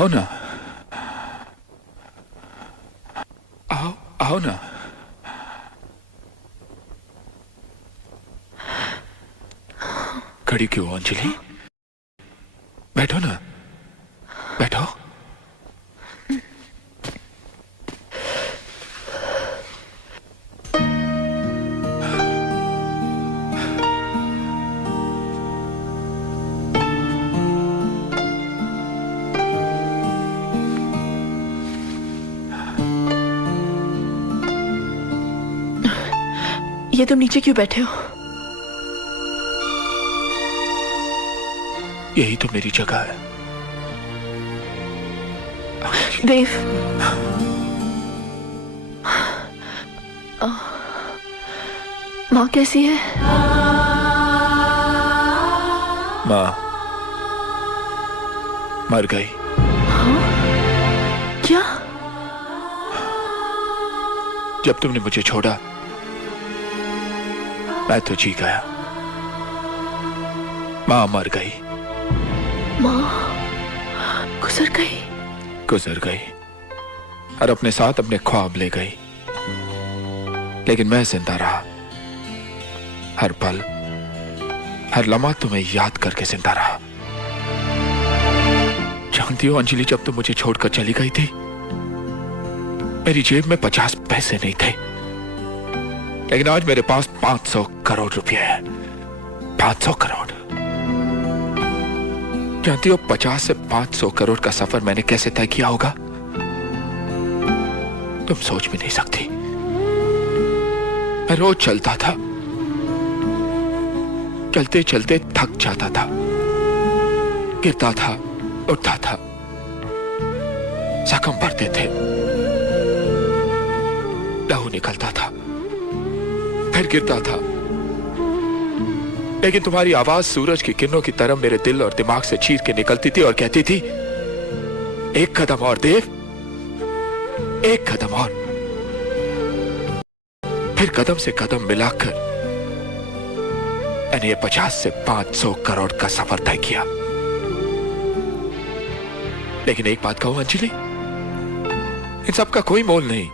आओ ना, आओ आओ ना। खड़ी क्यों अंजलि? बैठो ना, बैठो। ये तुम नीचे क्यों बैठे हो? यही तो मेरी जगह है। देव, माँ कैसी है? माँ मर गई। क्या? जब तुमने मुझे छोड़ा मैं तो जी गया। माँ मर गई। माँ गुजर गई? गुजर गई और अपने साथ अपने ख्वाब ले गई, लेकिन मैं जिंदा रहा। हर पल हर लम्हा तुम्हें याद करके जिंदा रहा। जानती हो अंजलि, जब तुम मुझे छोड़कर चली गई थी मेरी जेब में 50 पैसे नहीं थे, लेकिन आज मेरे पास 500 करोड़ रुपए हैं। 500 करोड़। जानती हो 50 से 500 करोड़ का सफर मैंने कैसे तय किया होगा? तुम सोच भी नहीं सकती। मैं रोज चलता था, चलते चलते थक जाता था, गिरता था, उठता था, जख्म भरते थे, लहू निकलता था, फिर गिरता था, लेकिन तुम्हारी आवाज सूरज की किरणों की तरह मेरे दिल और दिमाग से चीर के निकलती थी और कहती थी, एक कदम और देव, एक कदम और। फिर कदम से कदम मिलाकर मैंने 50 से 500 करोड़ का सफर तय किया। लेकिन एक बात कहूं अंजलि, इन सब का कोई मोल नहीं।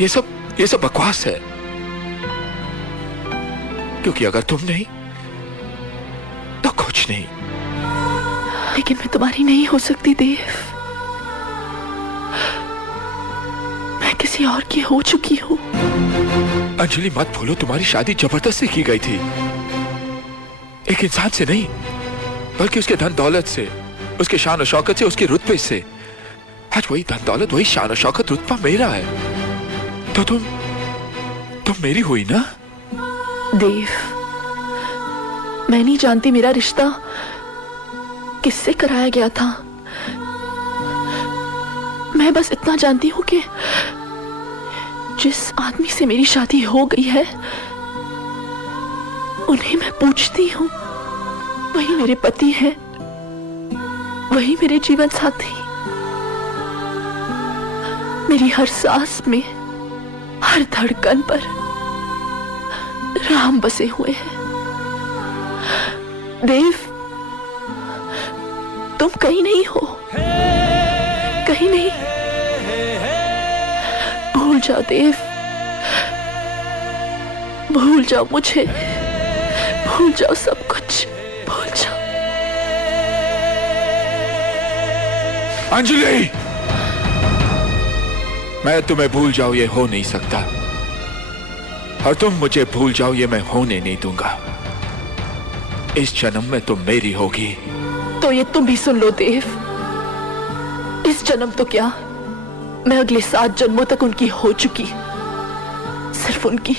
ये सब बकवास है, क्योंकि अगर तुम नहीं तो कुछ नहीं। लेकिन मैं तुम्हारी नहीं हो सकती देव। मैं किसी और की हो चुकी हूं। अंजलि मत भूलो, तुम्हारी शादी जबरदस्ती की गई थी, एक इंसान से नहीं बल्कि उसके धन दौलत से, उसके शान और शौकत से, उसके रुतबे से। आज वही धन दौलत, वही शान और शौकत, रुतबा मेरा है, तो तुम मेरी हुई ना? देव, मैं नहीं जानती मेरा रिश्ता किससे कराया गया था। मैं बस इतना जानती हूं कि जिस आदमी से मेरी शादी हो गई है उन्हें मैं पूछती हूं, वही मेरे पति हैं, वही मेरे जीवन साथी। मेरी हर सांस में, हर धड़कन पर राम बसे हुए हैं। देव, तुम कहीं नहीं हो, कहीं नहीं। भूल जाओ देव, भूल जाओ मुझे, भूल जाओ सब कुछ, भूल जाओ। अंजलि, मैं तुम्हें भूल जाऊं ये हो नहीं सकता, और तुम मुझे भूल जाओ ये मैं होने नहीं दूंगा। इस जन्म में तुम मेरी होगी। तो ये तुम भी सुन लो देव, इस जन्म तो क्या, मैं अगले 7 जन्मों तक उनकी हो चुकी, सिर्फ उनकी।